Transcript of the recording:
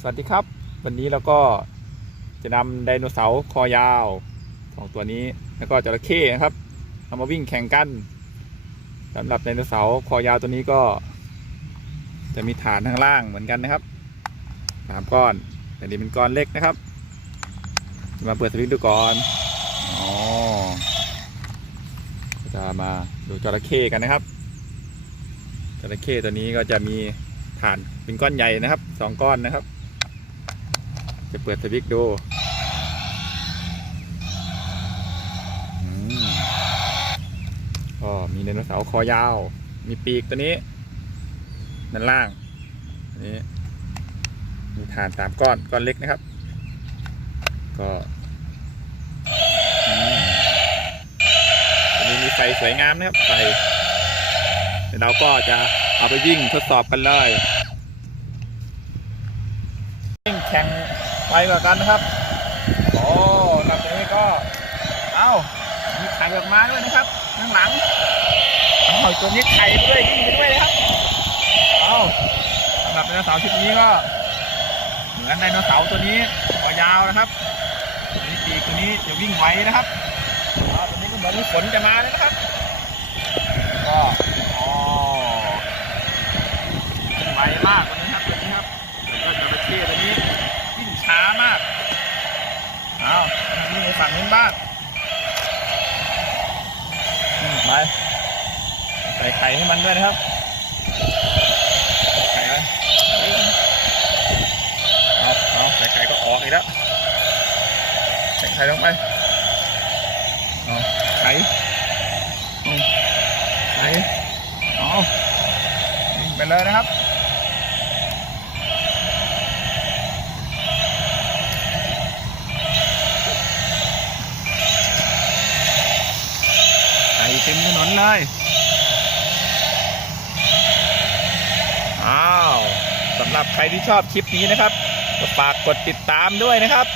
สวัสดีครับ วันนี้เราก็จะนำไดโนเสาร์คอยาวสองตัวนี้แล้วก็จระเข้นะครับเอามาวิ่งแข่งกันสำหรับไดโนเสาร์คอยาวตัวนี้ก็ จะมีฐานข้างล่างเหมือนกันนะครับสามก้อนแต่นี้เป็นก้อนเล็กนะครับ มาเปิดสวิตช์ดูก่อนอ๋อจะมาดูจระเข้กันนะครับจระเข้ตัวนี้ก็จะมีฐานเป็นก้อนใหญ่นะครับสองก้อนนะครับ จะเปิดสวิตช์ดูมก็มีไดโนเสาร์คอยาว มีปีกตัวนี้ด้านล่างนี้มีฐานสามก้อนก้อนเล็กนะครับ ก็อันนี้มีไฟสวยงามนะครับไฟเดี๋ยวเราก็จะเอาไปวิ่งทดสอบกันเลยวิ่งแข่ง ไปกว่ากันนะครับ โอ้หลังจากนี้ก็ เอ้า มีไข่ออกมาด้วยนะครับ ข้างหลังเอาตัวนี้ไข่ด้วยวิ่งไปด้วยนะครับ เอาสำหรับไดโนเสาร์ชุดนี้ก็เหมือนไดโนเสาร์ตัวนี้คอยาวนะครับตัวนี้ปีกตัวนี้จะวิ่งไวนะครับอ๋อตัวนี้ก็เหมือนฝนจะมาเลยนะครับ ก็อ๋อวิ่งไวมากตัวนี้ครับตัวนี้ครับแล้วก็จระเข้ตัวนี้วิ่งช้ามากเอาวิ่ฝั่งนู้นบ้างไปใส่ไข่ให้มันด้วยนะครับ ไข่ไว้เอาเอาใส่ไข่ก็ออกอีกแล้วใส่ไข่ลงไปเอาไข่ไข่เอาไปเลยนะครับ เต็มถนนเลยอ้าวสำหรับใครที่ชอบคลิปนี้นะครับก็ฝากกดติดตามด้วยนะครับ